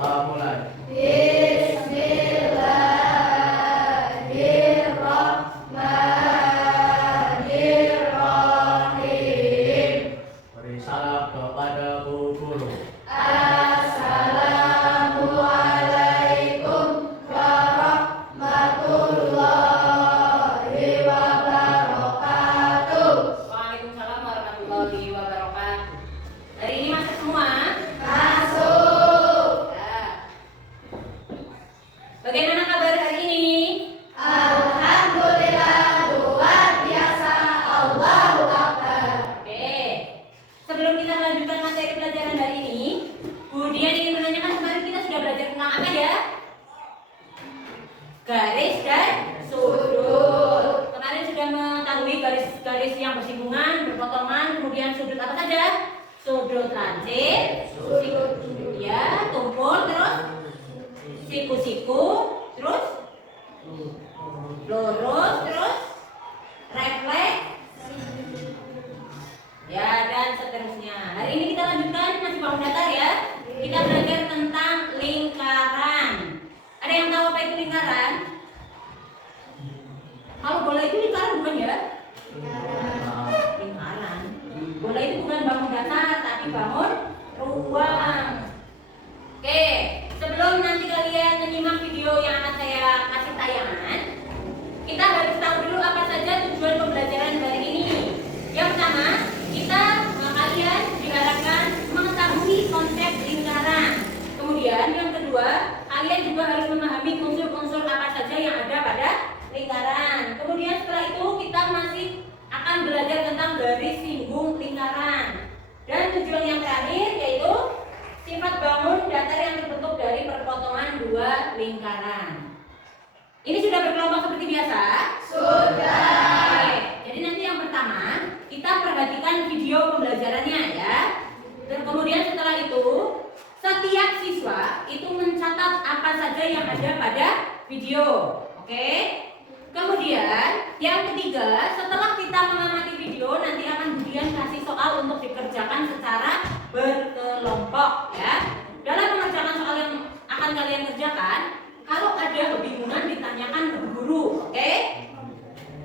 Mulai. Bismillahirrahmanirrahim. Beri salam kepada Bu Guru. Assalamualaikum warahmatullahi wabarakatuh. Waalaikumsalam warahmatullahi wabarakatuh. Hari ini masuk semua? Masuk. Ya. Bagaimana kabar hari ini? Alhamdulillah, luar biasa. Allahu Akbar. Oke. Sebelum kita lanjutkan materi pelajaran hari ini, Bu Dian ingin menanyakan kemarin kita sudah belajar tentang apa ya? Garis dan sudut. Kemarin sudah mengetahui garis-garis yang bersinggungan, berpotongan, kemudian sudut apa saja? Sudut lancip, sudut ya, tumpul, terus siku-siku, terus lurus, terus refleks, ya, dan seterusnya. Hari ini kita lanjutkan, masih bangun datar ya. Kita belajar tentang lingkaran. Ada yang tahu apa itu lingkaran? Kalau bola itu lingkaran bukan ya? Lingkaran. Bola itu bukan bangun datar, tapi bangun ruang. Oke, sebelum nanti kalian menyimak video yang akan saya kasih tayangan, kita harus tahu dulu apa saja tujuan pembelajaran hari ini. Yang pertama, kalian diharapkan mengetahui konsep lingkaran. Kemudian yang kedua, kalian juga harus memahami unsur-unsur apa saja yang ada pada lingkaran. Kemudian setelah itu kita masih akan belajar tentang garis singgung lingkaran. Dan tujuan yang terakhir yaitu sifat bangun datar yang terbentuk dari perpotongan dua lingkaran. Ini sudah berkelompok seperti biasa? Sudah. Oke. Jadi nanti yang pertama kita perhatikan video pembelajarannya ya. Dan kemudian setelah itu setiap siswa itu mencatat apa saja yang ada pada video. Oke? Kemudian yang ketiga, setelah kita mengamati video, nanti akan kemudian kasih soal untuk dikerjakan secara berkelompok ya. Dalam mengerjakan soal yang akan kalian kerjakan, kalau ada kebingungan ditanyakan ke guru, oke?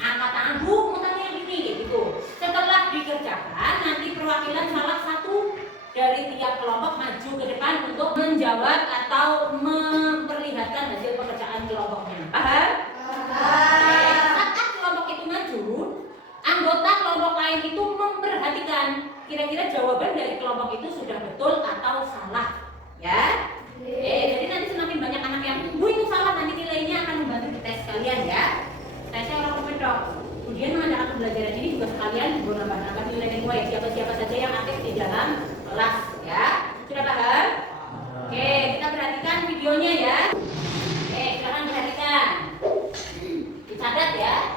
Angkat tangan, Bu, mau tanya yang ini gitu. Setelah dikerjakan, nanti perwakilan salah satu dari tiap kelompok maju ke depan untuk menjawab atau memperlihatkan hasil pekerjaan kelompoknya. Paham? Saat kelompok itu maju, anggota kelompok lain itu memperhatikan kira-kira jawaban dari kelompok itu sudah betul atau salah, ya. Jadi nanti semakin banyak anak yang Bu itu salah, nanti nilainya akan membantu di tes kalian ya. Tesnya orang kompeten. Kemudian mengadakan pembelajaran ini juga sekalian menambah nilai kedua ya, siapa-siapa saja yang aktif di dalam kelas ya. Sudah paham? Oke, kita perhatikan videonya ya. Oke, silakan perhatikan. Dicatat ya.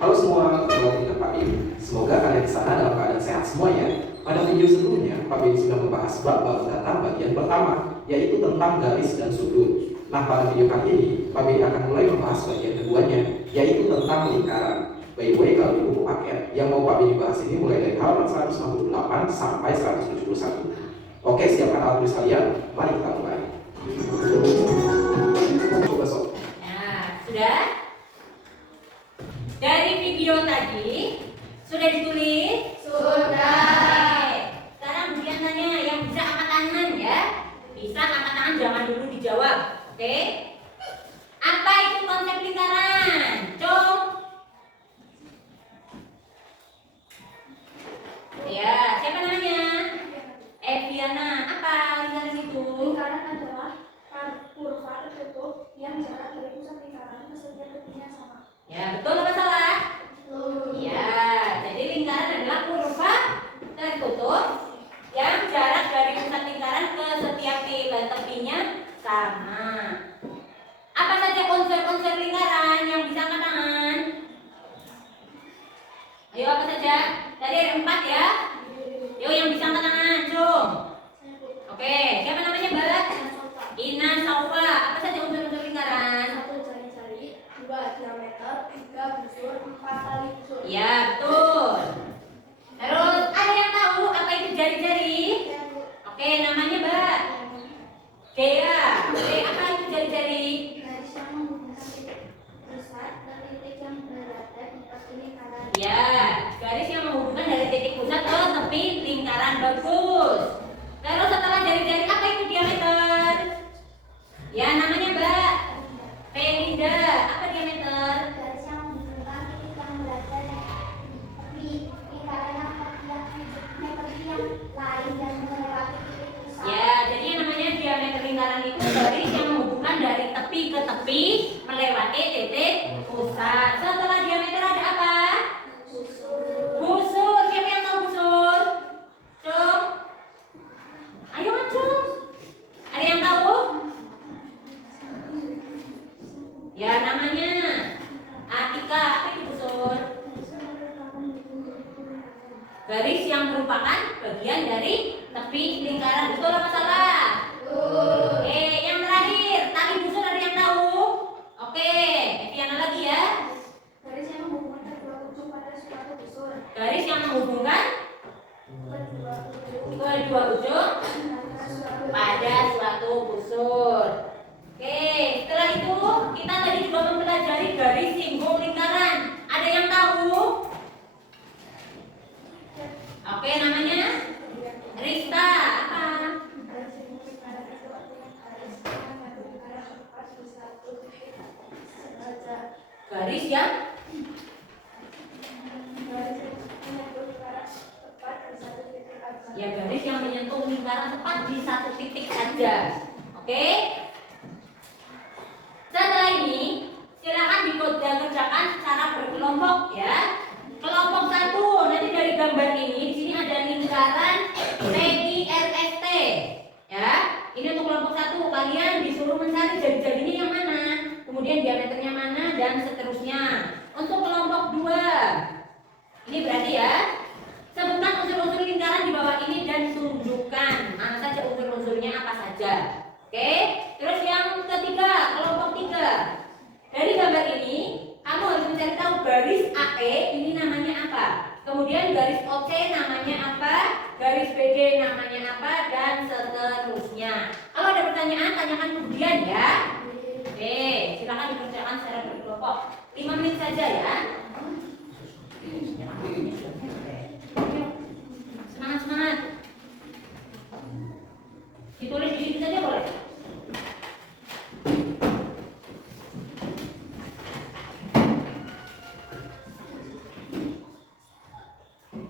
Halo semua, kembali ke Pak Bim. Semoga kalian di sana dalam keadaan sehat semua ya. Pada video sebelumnya, Pak Bim sudah membahas bab data bagian pertama, yaitu tentang garis dan sudut. Nah, pada video kali ini, Pak Bim akan mulai membahas bagian keduanya, yaitu tentang lingkaran. By the way, kalau di buku paket, yang mau Pak Bim bahas ini mulai dari halaman 158 sampai 171. Oke, siapkan alat tulis kalian, mari kita mulai. Coba sob. Nah, sudah? Dari video tadi sudah ditulis? Sudah. Sekarang kemudian tanya yang bisa angkat tangan ya. Bisa angkat tangan, jangan dulu dijawab. Oke? Apa itu konsep lingkaran? Cung. Ya, siapa namanya? Eviana. Apa lingkaran itu? Lingkaran adalah kurva tertutup yang jarak dari pusat lingkaran ke setiap tepinya sama. Ya, betul apa salah? Ya, jadi lingkaran adalah kurva tertutup yang jarak dari pusat lingkaran ke setiap tepinya sama. Apa saja unsur-unsur lingkaran yang bisa angkat tangan? Ayo, apa saja? Tadi ada 4 ya. Yuk yang bisa angkat tangan, cung. Oke, siapa namanya, Mbak? Ina Saufa. Apa saja unsur-unsur lingkaran? 1 jari-jari, 2 diameter, 3 busur, 4 tali busur. Ya, betul. Terus ada yang tahu apa itu jari-jari? Oke, namanya Mbak. lingkaran itu garis yang menghubungkan dari tepi ke tepi melewati titik pusat. Setelah diameter ada apa? Busur. Siapa yang tahu busur? Cung. Ayo Cung. Ada yang tahu? Ya namanya Atika. Apa itu busur? Garis yang merupakan bagian dari tepi lingkaran. Betul apa salah? Yang terakhir, tali busur ada yang tahu? Oke, Tiana lagi ya. Garis yang menghubungkan kedua ujung pada suatu busur. Garis yang menghubungkan kedua ujung pada suatu busur. Oke, setelah itu kita tadi juga mempelajari garis singgung lingkaran. Ada yang tahu? Oke, namanya Rista. Apa? Garis yang ya garis yang menyentuh lingkaran tepat di satu titik saja. Oke? Setelah ini silakan dikerjakan secara berkelompok ya. Kelompok 1, nanti dari gambar ini di sini ada lingkaran PIRST ya. Ini untuk kelompok 1, kalian disuruh mencari jari-jarinya yang mana, kemudian diameternya mana dan seterusnya. Untuk kelompok 2, ini berarti ya, sebutkan unsur-unsur lingkaran di bawah ini dan tunjukkan mana saja unsur-unsurnya apa saja. Oke? Terus yang ketiga, kelompok 3. Dari gambar ini kamu harus mencari tahu garis AE ini namanya apa, kemudian garis OC namanya apa, garis BD namanya apa, dan seterusnya. Kalau ada pertanyaan, tanyakan kemudian ya. Oke, silakan dikerjakan secara berkelompok. 5 menit saja ya. Semangat. Ditulis di sini saja boleh.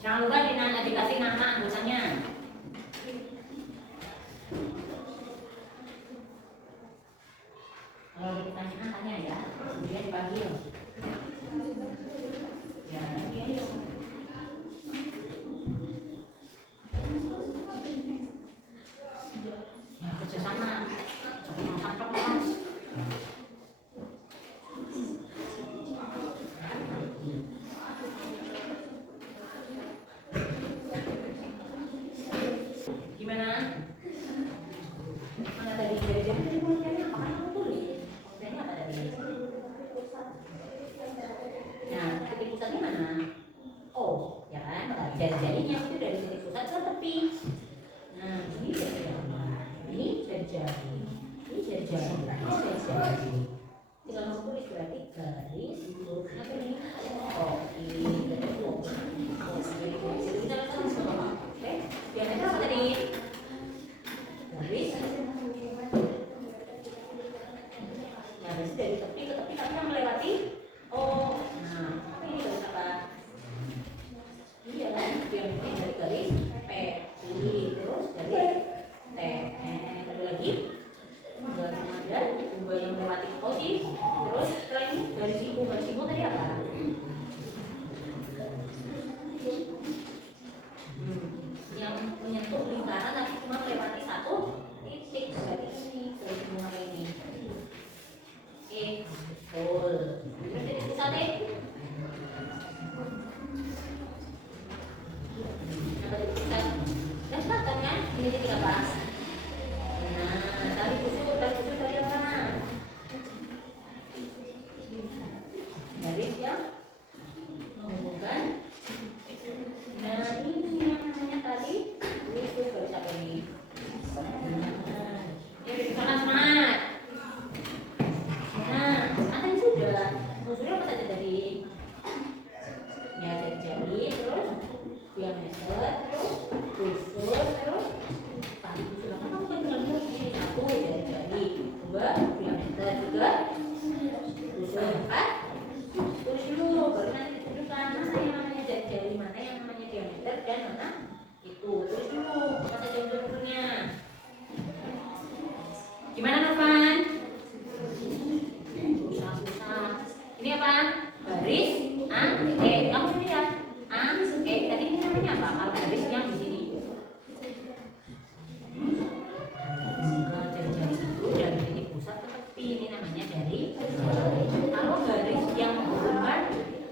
Jangan lupa dikasih nama anggotanya. Kalau ada pertanyaan tanya ya, kemudian dipanggil. Ya, ayo. Ya, kerjasama. Gimana? Mana tadi jari-jari tadi mulutnya apa? Kan kamu tulis. Maksudnya apa tadi? Nah, titik pusatnya mana? Oh, ya kan? Jari-jarinya itu dari titik pusat ke tepi. Nah, ini jari-jari. Ini jari-jari. Ini jari-jari. Ini jari-jari. Tinggal kamu tulis berarti garis apa ini? Oh, ini garis jadi kita langsung semua. Oke? Diameter apa tadi? Garis. Nah, garis dari tepi ke tepi tapi yang melewati. Oh, nah ini garis apa? Iya kan? Diameter dari garis P. Terus dari T. Satu lagi. Garis ada dua yang melewati posisi. Terus setelah ini garis ibu tadi apa? Yang menyentuh lingkaran tapi cuma melewati satu titik, berarti ini garis bunga ini. Oke, betul. Terus titik pusatnya apa titik pusat? Dan kelihatan kan? Ini titik apa? Nah, tadi busur dari yang mana? Garis yang menghubungkan. Nah, ini yang namanya tadi itu garis apa ini? Jadi semangat. Nah, ada sudah. Unsurnya apa saja tadi? Ya, jari, terus diameter, terus busur, terus tali busur. Kamu kan tinggal buat ini 1 jari, 2 diameter, 3 busur, 4 tulis dulu, baru nanti ditunjukkan mana yang namanya jari, mana yang namanya diameter, dan mana itu. Tulis dulu apa saja unsur-unsurnya. Gimana Novan? Pusat. Ini apa? Garis A, E. Kamu lihat A, E. Tadi ini namanya apa? Kalau garis yang di sini. Jari-jari itu dari titik pusat ke tepi. Ini namanya jari. Kalau garis yang menghubungkan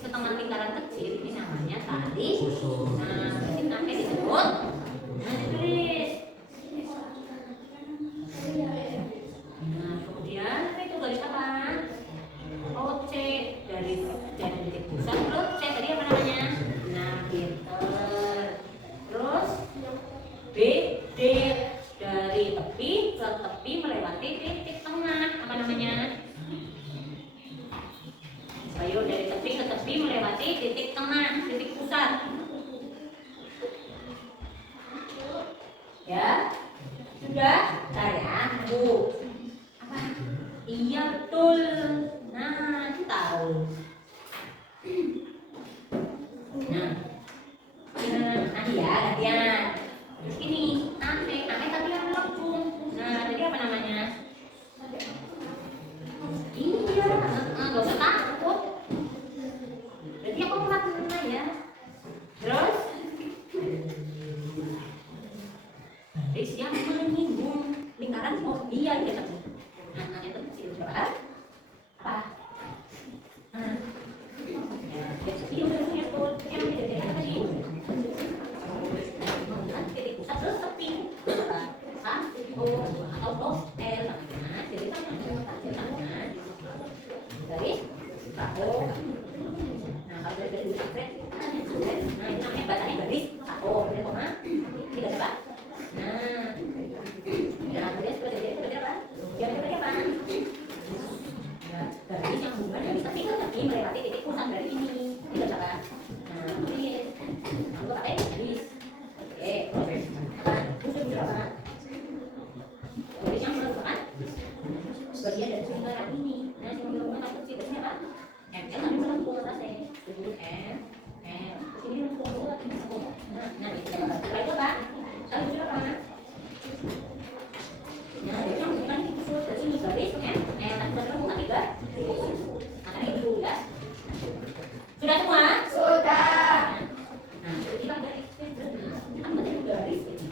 setengah lingkaran kecil, ini namanya tali. Nah, berarti namanya disebut. Nah, ditulis. Nah, kemudian itu garis apa? OC dari titik pusat terus C tadi apa namanya? Nah, pinter. Terus B, D dari tepi ke tepi melewati titik tengah apa namanya? Ayo dari tepi ke tepi melewati titik tengah, titik pusat. Ya, sudah? Saya Bu. Apa? Iya betul. Nah, tahu. Nah, nanti ya, gantian. Terus ini, ame tapi yang melengkung. Nah, jadi apa namanya? Iya, nggak usah takut. Berarti aku pernah ya. Terus, garis yang menyinggung lingkaran. Oh iya, kita tuh. Nah, itu kecil berapa? Apa? Nah, ya, udah punya tuh. Yang beda tadi. Titik pusat terus tepi. O atau O L namanya. Jadi namanya garis O. Nah, kalau dari pusat, nah ini namanya batanya garis O. Dari koma tidak apa? Nah, ya kemudian seperti apa? Ya seperti apa? Nah, garis yang hubungan dari tepi ke tepi melewati titik pusat dari ini. Tidak apa? Nah, tulis. Aku pakai garis. Oke. Apa? Usul apa? Garis yang merupakan bagian dari lingkaran ini. Nah, yang merupakan kecil dari apa? ML tapi melengkung atasnya. Disebut M. Ini melengkung. Nah, itu apa? Setelah itu apa? Lalu usul apa? Nah, yang bukan usul dari ini garis M. Tapi melengkung tapi enggak. Akan itu ya. Sudah semua? Sudah. Nah, jadi kan garis. Kan betul garis ini.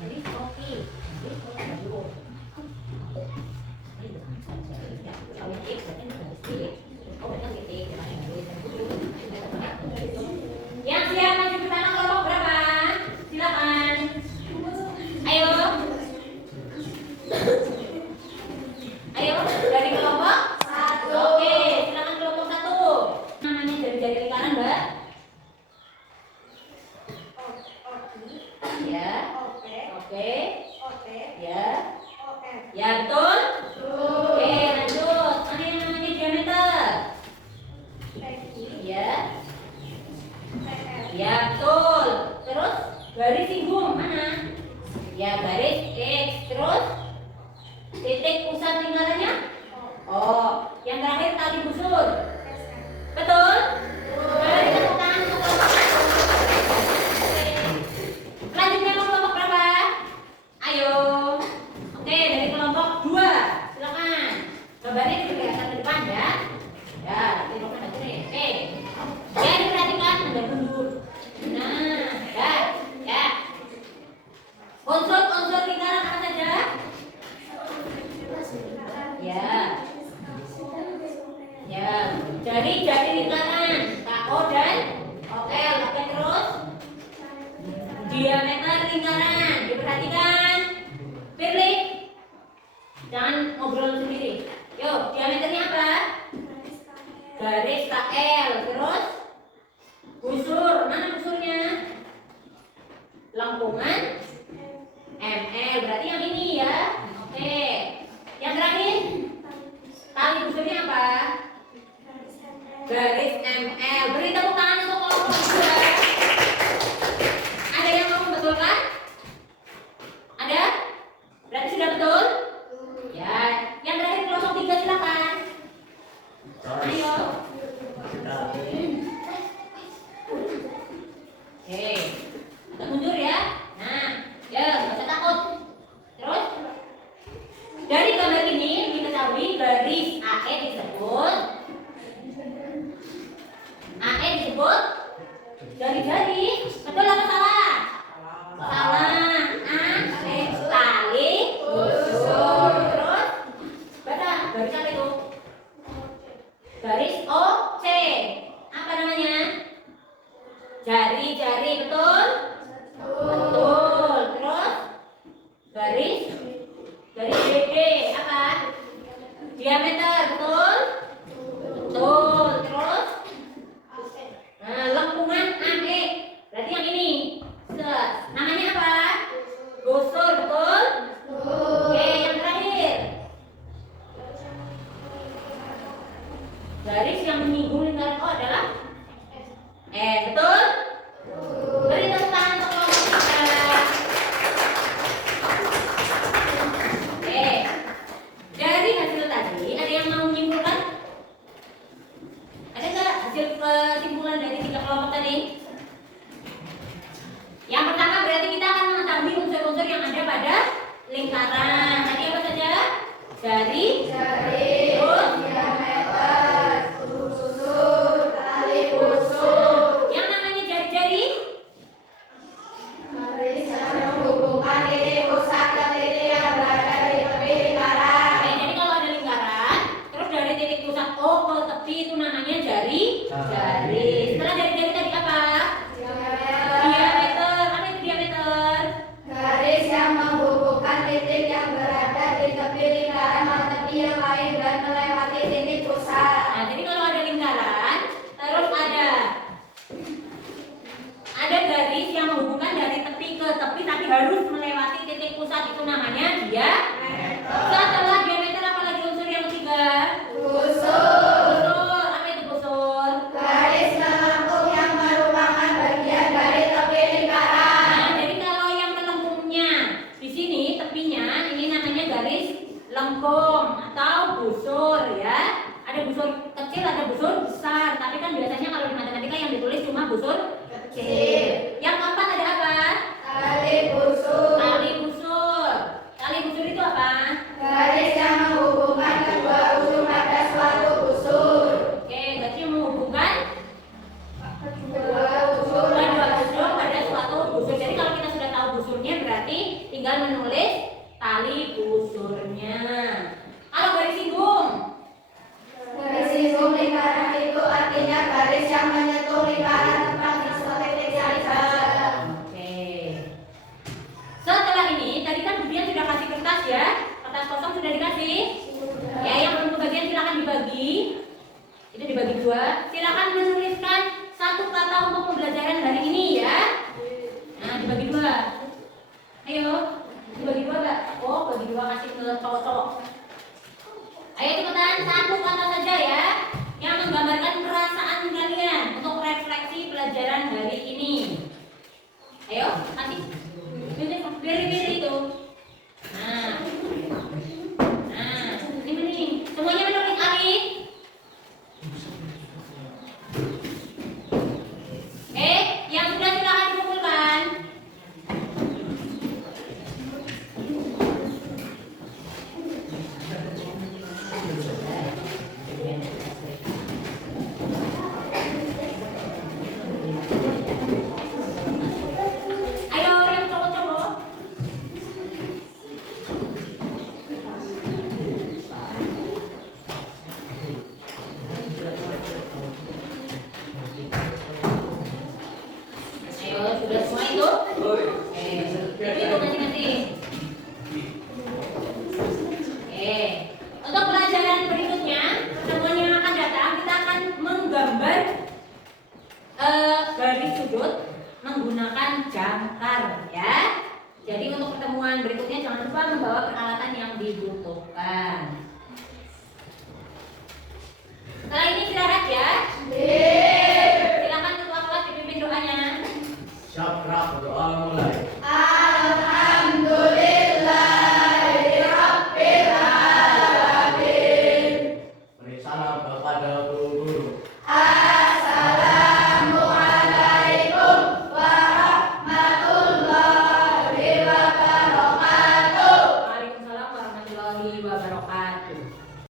Garis oke. Garis oke. Yang siap maju ke sana kelompok berapa? Silakan. Ayo. Ayo dari kelompok 1. Oke, silakan kelompok 1. Namanya jari-jari lingkaran, Mbak. Ya. Oke. Ya. Ya betul. Oke, lanjut. Mana yang namanya diameter? Ya. Ya betul. Terus garis singgung mana? Ya garis X. Terus titik pusat lingkarannya? Oh, yang terakhir tali busur. Betul? Boleh ditemukan untuk kelompok 1. Selanjutnya kelompok berapa? Ayo. Oke, dari kelompok 2. Silakan. Gambarnya diperlihatkan ke depan ya. Ya, titiknya ada sini. Oke. Ya, diperhatikan ada mundur. Nah, ya. Unsur lingkaran apa saja? Ya. Ya, jadi lingkaran KO dan OL. Oke, terus diameter lingkaran diperhatikan. Firly, jangan ngobrol sendiri. Yuk, diameternya apa? Garis KL. Terus busur, mana busurnya? Lengkungan ML. Berarti yang ini ya. Oke. Yang terakhir, tali busurnya apa? Garis ML. Beri tepuk tangan untuk kelompok 2. Ada yang mau membetulkan? Ada? Berarti sudah betul? Ya. Yang terakhir kelompok 3 silakan. Ayo. Oke. Kita mundur ya. Nah, ya, nggak usah takut. Terus ketahui garis AE disebut jari-jari. Betul apa salah? Salah. Tali busur. Terus baca garis apa itu? Garis OC. Apa namanya? Jari-jari, betul? Betul. Terus garis BD apa? Diameter, betul? Betul. Terus lengkungan AE. Berarti yang ini. Namanya apa? Busur, betul? Oke, yang terakhir. Garis yang menyinggung lingkaran O adalah betul? Beri tepuk tangan untuk kelompok kita. Oke. Dari hasil tadi, ada yang mau menyimpulkan? Ada nggak hasil kesimpulan dari 3 kelompok tadi? Yang pertama berarti kita akan mengetahui unsur-unsur yang ada pada lingkaran. Tadi apa saja? Jari, terus busur, tali busur. yang namanya jari-jari. Garis yang menghubungkan titik pusat ke titik yang berada di tepi lingkaran. Oke, jadi kalau ada lingkaran, terus dari titik pusat O ke tepi itu namanya jari. Setelah jari-jari tadi apa? Diameter. Apa itu diameter? Garis yang menghubungkan titik yang berada di tepi lingkaran ke tepi yang lain dan melewati titik pusat. Nah, jadi kalau ada lingkaran, terus ada garis yang menghubungkan dari tepi ke tepi tapi harus melewati titik pusat, itu namanya diameter. Setelah diameter apa lagi unsur yang ketiga? Busur. Apa itu busur? Garis melengkung yang merupakan bagian dari tepi lingkaran. Nah, jadi kalau yang melengkungnya di sini tepinya ini namanya garis lengkung atau busur ya. Ada busur kecil, ada busur besar. Tapi kan biasanya kalau di matematika yang ditulis cuma busur kecil. Yang keempat ada apa? Tali busur. Tali busur. Tali busur itu apa? Garis yang menghubungkan kedua ujung pada suatu busur. Oke, berarti menghubungkan Kedua ujung kedua ujung pada suatu busur. Jadi kalau kita sudah tahu busurnya berarti tinggal menulis tali busurnya. Kalau garis singgung, Garis singgung lingkaran itu artinya garis yang menyentuh lingkaran tepat di suatu titik yang saja. oke. Setelah ini, tadi kan Budian sudah kasih kertas ya. Kertas kosong sudah dikasih. Ya, yang belum kebagian silakan dibagi. Itu dibagi 2. Silakan menuliskan 1 kata untuk pembelajaran hari ini ya. Nah, dibagi 2. Ayo, dibagi 2 Mbak. Oh, bagi 2 kasih ke cowok-cowok. Ayo cepetan, 1 kata saja ya, yang menggambarkan perasaan kalian untuk refleksi pelajaran hari ini. Ayo, kasih. Pilih itu. Nah, ini semuanya menulis alif. Yang sudah silakan dikumpulkan. Ayo yang cowok-cowok. Ayo, sudah semua itu? Itu masing-masing. Untuk pelajaran berikutnya, pertemuan yang akan datang, kita akan menggambar garis sudut menggunakan jangkar ya. Jadi untuk pertemuan berikutnya jangan lupa membawa peralatan yang dibutuhkan. Setelah ini istirahat ya. Silakan ketua kelas dipimpin doanya. Syafrah, doa mulai.